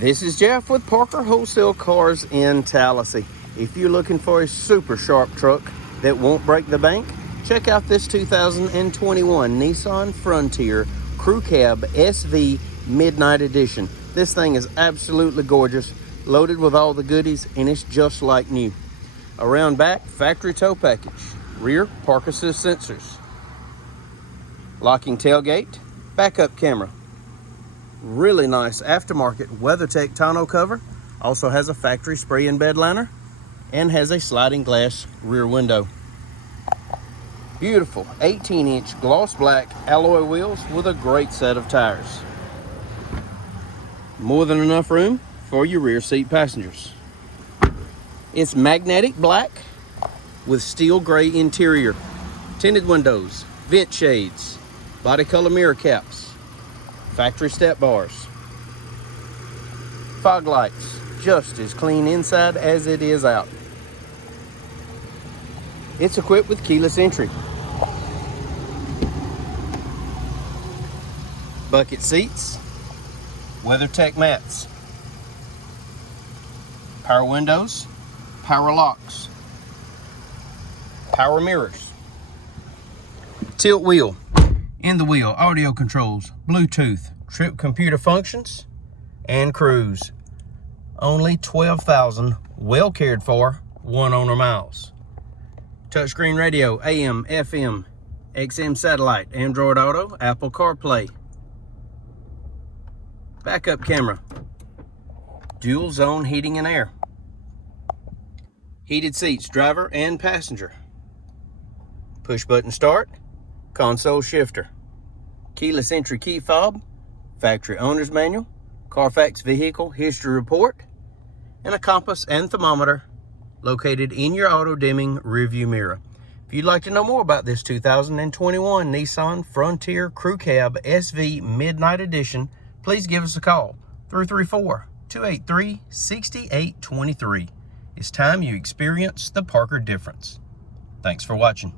This is Jeff with Parker Wholesale Cars in Tallassee. If you're looking for a super sharp truck that won't break the bank, check out this 2021 Nissan Frontier Crew Cab SV Midnight Edition. This thing is absolutely gorgeous, loaded with all the goodies, and it's just like new. Around back, factory tow package. Rear, park assist sensors. Locking tailgate, backup camera. Really nice aftermarket WeatherTech tonneau cover. Also has a factory spray and bed liner and has a sliding glass rear window. Beautiful 18-inch gloss black alloy wheels with a great set of tires. More than enough room for your rear seat passengers. It's magnetic black with steel gray interior, tinted windows, vent shades, body color mirror caps, factory step bars, fog lights, just as clean inside as it is out. It's equipped with keyless entry, bucket seats, WeatherTech mats, power windows, power locks, power mirrors, tilt wheel, in the wheel, audio controls, Bluetooth, trip computer functions, and cruise. Only 12,000 well cared for, one owner miles. Touchscreen radio, AM, FM, XM satellite, Android Auto, Apple CarPlay. Backup camera, dual zone heating and air. Heated seats, driver and passenger. Push button start, console shifter, keyless entry key fob, factory owner's manual, Carfax vehicle history report, and a compass and thermometer located in your auto dimming rearview mirror. If you'd like to know more about this 2021 Nissan Frontier Crew Cab SV Midnight Edition, please give us a call, 334-283-6823. It's time you experience the Parker difference. Thanks for watching.